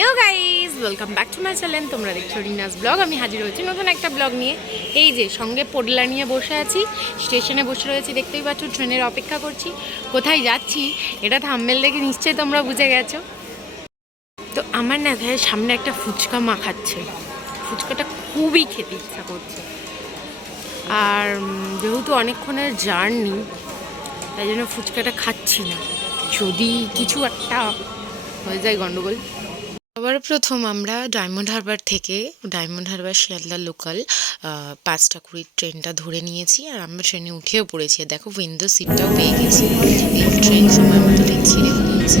Hello guys, welcome back to my channel. তোমরা দেখছো Rina's blog. আমি হাজির হয়েছি নতুন একটা ব্লগ নিয়ে। এই যে সঙ্গে পোডলা নিয়ে বসে আছি, স্টেশনে বসে রয়েছি, দেখতেই পাচ্ছ। ট্রেনের অপেক্ষা করছি। কোথায় যাচ্ছি এটা থাম্বনেল দেখে নিশ্চয়ই তোমরা বুঝে গেছো। তো আমার না সামনে একটা ফুচকা মাখাচ্ছে, ফুচকাটা খুবই খেতে ইচ্ছা করছে। আর যেহেতু অনেকক্ষণের জার্নি, তাই জন্য ফুচকাটা খাচ্ছি না, যদি কিছু একটা হয়ে যায় গন্ডগোল। সবার প্রথম আমরা ডায়মন্ড হারবার শিয়ালদা লোকাল 5:20 ট্রেনটা ধরে নিয়েছি, আর আমরা ট্রেনে উঠেও পড়েছি। দেখো উইন্ডো সিটটাও পেয়ে গেছি। এই ট্রেন সময় মতো ছেড়ে দিয়েছে,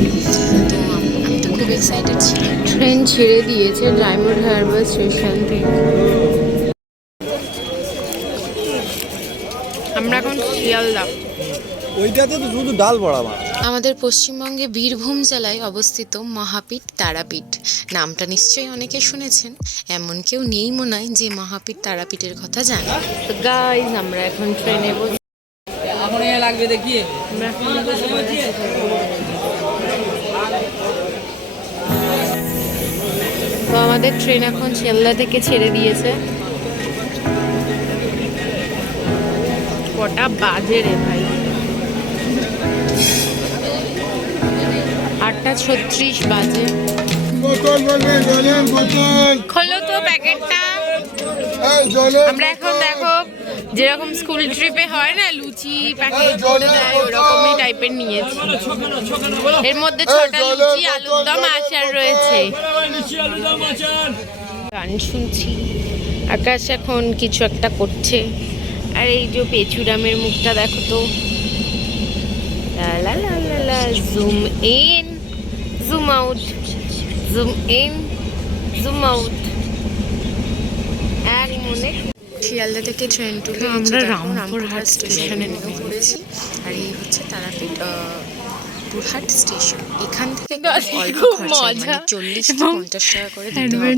তো আমি তো খুব এক্সাইটেড ছিলাম। ট্রেন ছেড়ে দিয়েছে ডায়মন্ড হারবার স্টেশন থেকে। আমরা এখন শিয়ালদা। ওইটাতে তো শুধু ডাল বড়া মাছ। আমাদের পশ্চিমবঙ্গে বীরভূম জেলায় অবস্থিত মহাপীঠ তারাপীঠ নামটা নিশ্চয়ই অনেকে শুনেছেন, এমন কেউ নেই মনে হয় যে মহাপীঠ তারাপীঠের কথা জানে। তো গাইস, আমরা এখন ট্রেনে বসে লাগবে দেখি। তো আমাদের ট্রেন এখন শিয়ালদা থেকে ছেড়ে দিয়েছে। কটা বাজে রে ভাই? 8:36 বাজে। খোলো তো প্যাকেটটা। আমরা এখন দেখো যেরকম স্কুল ট্রিপে হয় না, লুচি প্যাকেট করে দেয়, ওরকমই টাইপের নিয়েছি। এর মধ্যে 6টা লুচি, আলুর দম, আচার রয়েছে। গান শুনছি, আকাশ এখন কিছু একটা করছে। আর এই যে পেচুরামের মুখটা দেখো তো। লা লা লা লা, zoom in, zoom out, zoom in, zoom out. এক মনে শিয়ালদা থেকে ট্রেন তুলে আমরা রামপুরহাট স্টেশনে নেমে পড়েছি। আর এই হচ্ছে তারাপীঠ পুরহাট স্টেশন। এখান থেকে অল্প খরচায়, মানে 40-50 টাকা করে দিতে হবে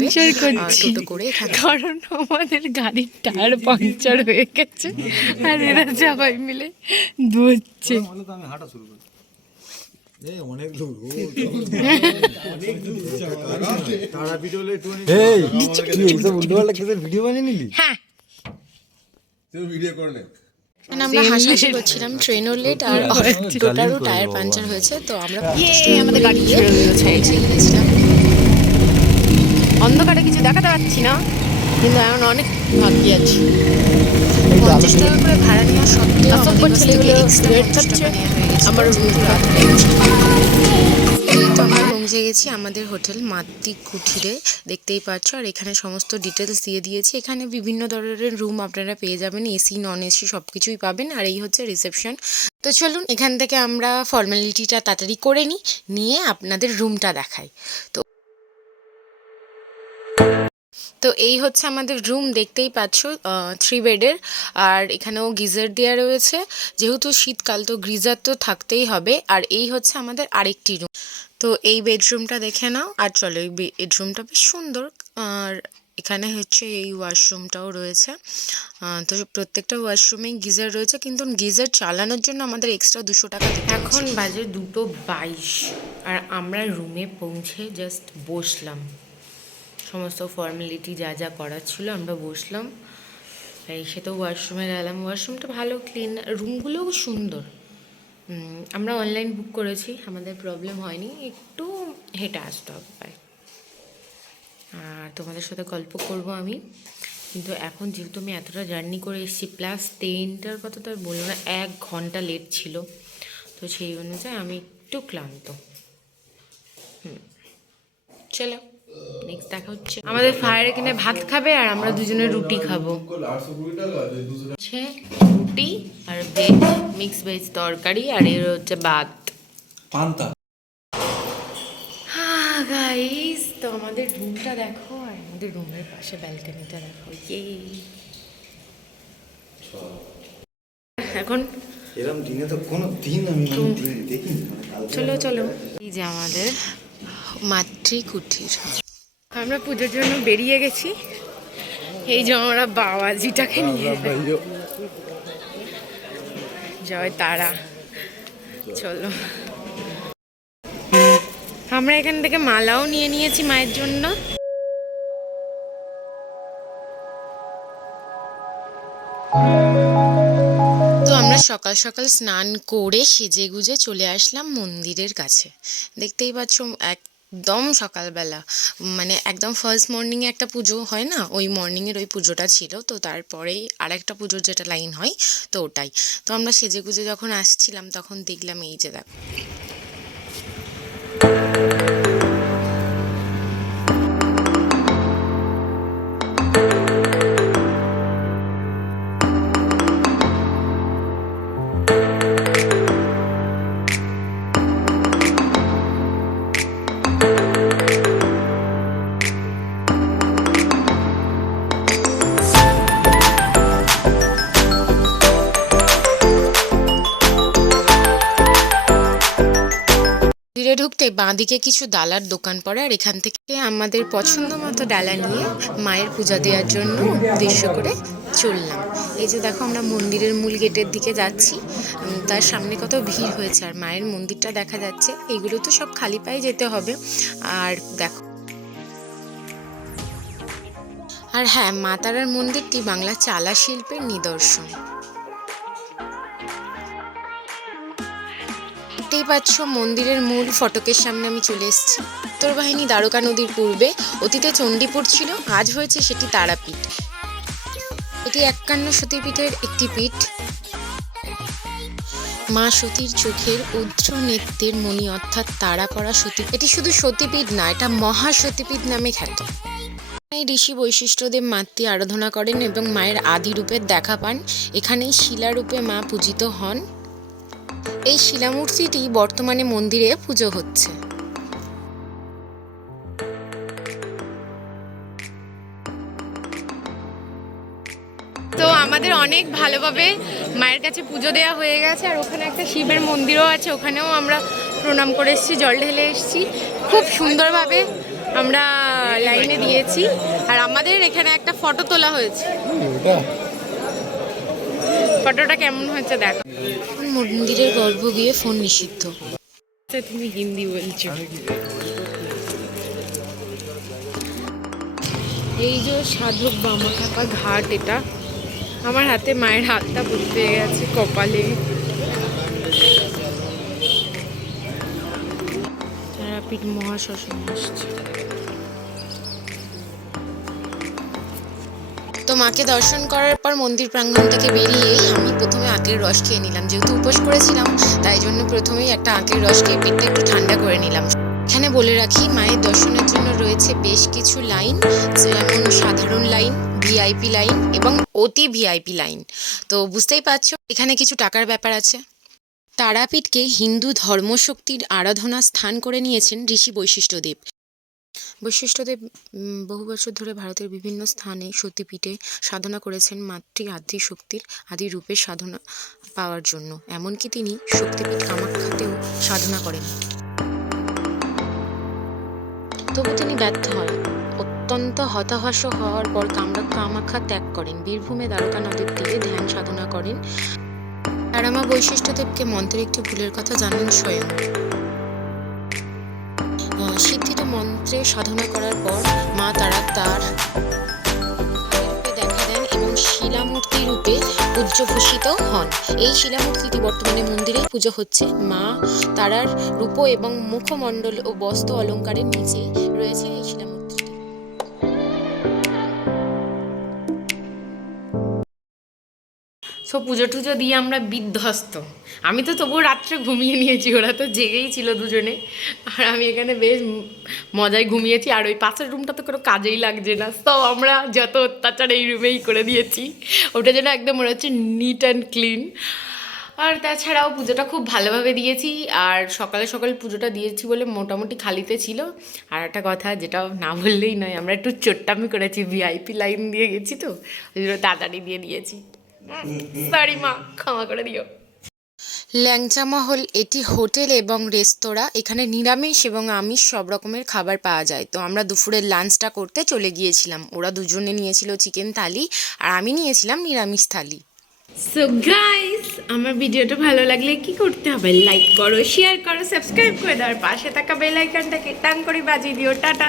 টোটো করে। কারণ আমাদের গাড়ির টায়ার পাংচার হয়ে গেছে, আর এরা সবাই মিলে ধরছে। হ্যাঁ, আমরা হাসাহাসি করছিলাম, ট্রেনও লেট আর টোটারও টায়ার পাঞ্চার হয়েছে। তো আমরা আমাদের গাড়ি গিয়েছিলাম। অন্ধকারে কিছু দেখাতে পাচ্ছি না, কিন্তু এখন অনেক ভাগ্যি আছি। 50 টাকা করে ভাড়া নেওয়া সত্ত্বেও আমার আমরা পৌঁছে গেছি আমাদের হোটেল মাতৃ কুঠিরে, দেখতেই পাচ্ছ। আর এখানে সমস্ত ডিটেলস দিয়ে দিয়েছি। এখানে বিভিন্ন ধরনের রুম আপনারা পেয়ে যাবেন, এসি নন এসি সব কিছুই পাবেন। আর এই হচ্ছে রিসেপশন। তো চলুন এখান থেকে আমরা ফর্মালিটিটা তাড়াতাড়ি করে নিয়ে আপনাদের রুমটা দেখাই। তো এই হচ্ছে আমাদের রুম, দেখতেই পাচ্ছ 3 বেডের। আর এখানেও গিজার দেওয়া রয়েছে, যেহেতু শীতকাল তো গিজার তো থাকতেই হবে। আর এই হচ্ছে আমাদের আরেকটি রুম। তো এই বেডরুমটা দেখে নাও। আর চলো, এই বেডরুমটা বেশ সুন্দর। আর এখানে হচ্ছে এই ওয়াশরুমটাও রয়েছে। তো প্রত্যেকটা ওয়াশরুমেই গিজার রয়েছে, কিন্তু গিজার চালানোর জন্য আমাদের এক্সট্রা 200 টাকা দিতে হবে। এখন বাজে 2:22 আর আমরা রুমে পৌঁছে জাস্ট বসলাম। সমস্ত ফর্মালিটি যা যা করার ছিল আমরা বসলাম। এসে তো ওয়াশরুমে গেলাম। ওয়াশরুমটা ভালো ক্লিন, রুমগুলোও সুন্দর। আমরা অনলাইন বুক করেছি, আমাদের প্রবলেম হয়নি। একটু হেঁটে আসতে হবে পাই। আর তোমাদের সাথে গল্প করব আমি, কিন্তু এখন যেহেতু আমি এতটা জার্নি করে এসেছি, প্লাস ট্রেনটার কথা তো আর বলবো না, 1 ঘন্টা লেট ছিল। তো সেই অনুযায়ী আমি একটু ক্লান্ত। চলো নেক্সট দেখা হচ্ছে। আমাদের ফায়ার এখানে ভাত খাবে, আর আমরা দুজনে রুটি খাবো। রুটি আর ভেজ, মিক্স ভেজ তরকারি, আর এর হচ্ছে ভাত। হ্যাঁ গাইস, তো আমাদের রুমটা দেখো, আর আমাদের রুমের পাশে ব্যালকনিটা দেখো। এখন এরকম দিনে তো কোনো দিন আমি দেখিনি। চলো চলো, এই যে আমাদের মাতৃ কুঠির। আমরা পুজোর জন্য বেরিয়ে গেছি। এই যে আমরা বাবাজিটাকে নিয়ে, জয় তারা। চলো আমরা এখান থেকে মালাও নিয়ে নিয়েছি মায়ের জন্য। তো আমরা সকাল সকাল স্নান করে সেজে গুজে চলে আসলাম মন্দিরের কাছে। দেখতেই পাচ্ছ একদম সকালবেলা, মানে একদম ফার্স্ট মর্নিংয়ে একটা পুজো হয় না, ওই মর্নিংয়ের ওই পুজোটা ছিল। তো তারপরেই আরেকটা পুজোর যেটা লাইন হয়, তো ওটাই। তো আমরা সেজে গুজে যখন আসছিলাম তখন দেখলাম এই যে দেখো, মন্দিরে ঢুকতে বাঁদিকে কিছু ডালার দোকান পড়ে, আর এখান থেকে আমাদের পছন্দ মতো ডালা নিয়ে মায়ের পূজা দেওয়ার জন্য উদ্দেশ্য করে চললাম। এই যে দেখো, আমরা মন্দিরের মূল গেটের দিকে যাচ্ছি। তার সামনে কত ভিড় হয়েছে, আর মায়ের মন্দিরটা দেখা যাচ্ছে। এগুলো তো সব খালি পায়ে যেতে হবে। আর দেখো, আর হ্যাঁ, মা তারার মন্দিরটি বাংলা চালা শিল্পের নিদর্শন। দেখতেই পাচ্ছ মন্দিরের মূল ফটকের সামনে আমি চলে এসেছি। উত্তরবাহিনী দ্বারকা নদীর পূর্বে অতীতে চণ্ডীপুর ছিল, আজ হয়েছে সেটি তারাপীঠ। এটি 51 সতীপীঠের একটি পীঠ। মা সতীর চোখের ঊর্ধ্ব নেত্রের মণি অর্থাৎ তারা পড়া সতী। এটি শুধু সতীপীঠ না, এটা মহাসতীপীঠ নামে খ্যাত। এই ঋষি বৈশিষ্ট্যদেব মাতৃ আরাধনা করেন এবং মায়ের আদি রূপের দেখা পান। এখানেই শিলারূপে মা পূজিত হন। এই শিলামূর্তিটি বর্তমানে মন্দিরে পুজো হচ্ছে। তো আমাদের অনেক ভালোভাবে মায়ের কাছে পুজো দেওয়া হয়ে গেছে, আর ওখানে একটা শিবের মন্দিরও আছে, ওখানেও আমরা প্রণাম করে এসেছি, জল ঢেলে এসেছি। খুব সুন্দরভাবে আমরা লাইনে দিয়েছি, আর আমাদের এখানে একটা ফটো তোলা হয়েছে। ফটোটা কেমন হয়েছে দেখো। মন্দিরের গর্ভ গিয়ে ফোন নিষিদ্ধ। তুমি হিন্দি বলছো। এই যে সাধক বামাখ্যাপা ঘাট, এটা আমার হাতে মায়ের হাতটা বুঝতে গেছে কপালে। তারাপীঠ মহাশ্মশান আসছে। তো মাকে দর্শন করার পর মন্দির প্রাঙ্গণ থেকে বেরিয়েই আমি প্রথমে আখের রস খেয়ে নিলাম। যেহেতু উপোস করেছিলাম, তাই জন্য প্রথমেই একটা আখের রস খেয়ে পেটটা একটু ঠান্ডা করে নিলাম। এখানে বলে রাখি, মায়ের দর্শনের জন্য রয়েছে বেশ কিছু লাইন, যেমন সাধারণ লাইন, ভিআইপি লাইন এবং অতি ভিআইপি লাইন। তো বুঝতেই পারছো এখানে কিছু টাকার ব্যাপার আছে। তারাপীঠকে হিন্দু ধর্মশক্তির আরাধনা স্থান করে নিয়েছেন ঋষি বৈশিষ্ট্যদেব। বৈশিষ্ট্যদেব বহু বছর ধরে ভারতের বিভিন্ন স্থানে সতীপীঠে সাধনা করেছেন মাতৃ আদি শক্তির আদি রূপের সাধনা পাওয়ার জন্য। এমনকি তিনি শক্তিপীঠ কামাখ্যাতেও সাধনা করেন, তবু তিনি ব্যর্থ হন। অত্যন্ত হতাহত হওয়ার পর কামাখ্যা ত্যাগ করেন, বীরভূমে দ্বারকা নদীর তীরে ধ্যান সাধনা করেন। তারামা বৈশিষ্ট্যদেবকে মন্ত্রের একটি ভুলের কথা জানান স্বয়ং। সিদ্ধিত মন্ত্রে সাধনা করার পর মা তারা তার রূপে দেখা দেন এবং শিলামূর্তি রূপে পূজ্যভূষিত হন। এই শিলামূর্তিটি বর্তমানে মন্দিরেই পুজো হচ্ছে। মা তারার রূপ এবং মুখমণ্ডল ও বস্ত্র অলঙ্কারের নিচে রয়েছে এই শিলামূর্তিটি। সো পুজো টুজো দিয়ে আমরা বিধ্বস্ত। আমি তো তবুও রাত্রে ঘুমিয়ে নিয়েছি, ওরা তো জেগেই ছিল দুজনে, আর আমি এখানে বেশ মজায় ঘুমিয়েছি। আর ওই পাশের রুমটা তো কোনো কাজেই লাগছে না, তো আমরা যত অত্যাচার এই রুমেই করে দিয়েছি। ওটা যেন একদম মনে হচ্ছে নিট অ্যান্ড ক্লিন। আর তাছাড়াও পুজোটা খুব ভালোভাবে দিয়েছি, আর সকালে সকালে পুজোটা দিয়েছি বলে মোটামুটি খালিতে ছিল। আর একটা কথা যেটা না বললেই নয়, আমরা একটু চোট্টামি করেছি, ভিআইপি লাইন দিয়ে গেছি, তো ওই জন্য তাড়াতাড়ি দিয়ে দিয়েছি। সরি মা, ক্ষমা করে দিও। ল্যাংচা মহল এটি হোটেল এবং রেস্তোরাঁ। এখানে নিরামিষ এবং আমিষ সব রকমের খাবার পাওয়া যায়। তো আমরা দুপুরের লাঞ্চটা করতে চলে গিয়েছিলাম। ওরা দুজনে নিয়েছিল চিকেন থালি, আর আমি নিয়েছিলাম নিরামিষ থালি। সো গাইস, আমার ভিডিওটা ভালো লাগলে কি করতে হবে, লাইক করো, শেয়ার করো, সাবস্ক্রাইব করে দাও আর পাশে থাকা বেল আইকনটাকে টান করে বাজিয়ে দিও। টাটা।